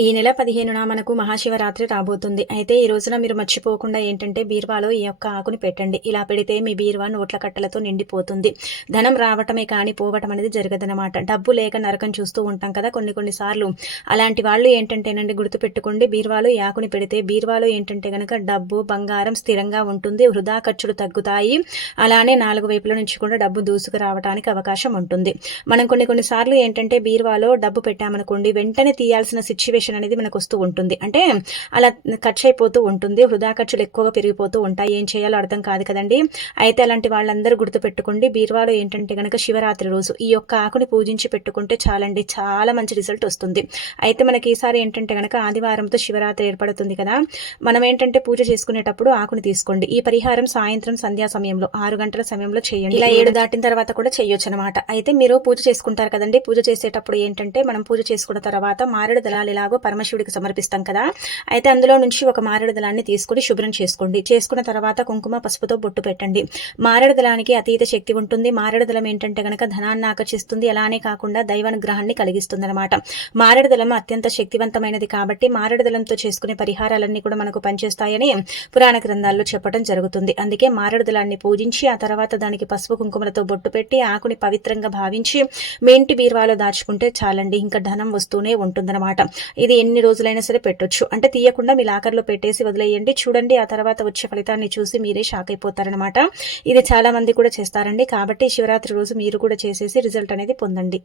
ఈ నెల 15న మనకు మహాశివరాత్రి రాబోతుంది. అయితే ఈ రోజున మీరు మర్చిపోకుండా ఏంటంటే బీరువాలో ఈ యొక్క ఆకుని పెట్టండి. ఇలా పెడితే మీ బీరువా నోట్ల కట్టలతో నిండిపోతుంది. ధనం రావటమే కానీ పోవటం అనేది జరగదనమాట. డబ్బు లేక నరకం చూస్తూ ఉంటాం కదా కొన్ని సార్లు. అలాంటి వాళ్ళు ఏంటంటేనండి గుర్తుపెట్టుకోండి, బీరువాలో ఈ ఆకుని పెడితే బీరువాలో ఏంటంటే గనక డబ్బు, బంగారం స్థిరంగా ఉంటుంది. వృధా ఖర్చులు తగ్గుతాయి. అలానే 4 వైపుల నుంచి కూడా డబ్బు దూసుకు రావడానికి అవకాశం ఉంటుంది. మనం కొన్ని సార్లు ఏంటంటే బీరువాలో డబ్బు పెట్టామనుకోండి, వెంటనే తీయాల్సిన సిచ్యువేషన్ అనేది మనకు వస్తూ ఉంటుంది. అంటే అలా ఖర్చు అయిపోతూ ఉంటుంది. వృధా ఖర్చులు ఎక్కువగా పెరిగిపోతూ ఉంటాయి. ఏం చేయాలో అర్థం కాదు కదండి. అయితే అలాంటి వాళ్ళందరూ గుర్తుపెట్టుకోండి, బీరువాలో ఏంటంటే గనక శివరాత్రి రోజు ఈ యొక్క ఆకుని పూజించి పెట్టుకుంటే చాలండి, చాలా మంచి రిజల్ట్ వస్తుంది. అయితే మనకి ఈసారి ఏంటంటే గనక ఆదివారంతో శివరాత్రి ఏర్పడుతుంది కదా, మనం ఏంటంటే పూజ చేసుకునేటప్పుడు ఆకుని తీసుకోండి. ఈ పరిహారం సాయంత్రం సంధ్యా సమయంలో 6 గంటల సమయంలో చేయండి. ఇలా 7 దాటిన తర్వాత కూడా చేయొచ్చు అనమాట. అయితే మీరు పూజ చేసుకుంటారు కదండి, పూజ చేసేటప్పుడు ఏంటంటే మనం పూజ చేసుకున్న తర్వాత మారేడు దళాలు ఎలాగో పరమశివుడికి సమర్పిస్తాం కదా, అయితే అందులో నుంచి ఒక మారేడు దళాన్ని తీసుకుని శుభ్రం చేసుకోండి. చేసుకున్న తర్వాత కుంకుమ పసుపుతో బొట్టు పెట్టండి. మారేడు దళానికి అతీత శక్తి ఉంటుంది. మారేడు దళం ఏంటంటే గనక ధనాన్ని ఆకర్షిస్తుంది. అలానే కాకుండా దైవానుగ్రహాన్ని కలిగిస్తుంది అనమాట. మారేడు దళం అత్యంత శక్తివంతమైనది కాబట్టి మారేడు దళంతో చేసుకునే పరిహారాలన్నీ కూడా మనకు పనిచేస్తాయని పురాణ గ్రంథాల్లో చెప్పడం జరుగుతుంది. అందుకే మారేడు దళాన్ని పూజించి ఆ తర్వాత దానికి పసుపు కుంకుమలతో బొట్టు పెట్టి ఆకుని పవిత్రంగా భావించి మీ ఇంటి బీరువాలో దాచుకుంటే చాలండి, ఇంకా ధనం వస్తూనే ఉంటుందన్నమాట. ఇది ఎన్ని రోజులైనా సరే పెట్టొచ్చు. అంటే తీయకుండా మీ లాకర్లో పెట్టేసి వదిలేయండి. చూడండి, ఆ తర్వాత వచ్చే ఫలితాన్ని చూసి మీరే షాక్ అయిపోతారనమాట. ఇది చాలా మంది కూడా చేస్తారండి. కాబట్టి శివరాత్రి రోజు మీరు కూడా చేసేసి రిజల్ట్ అనేది పొందండి.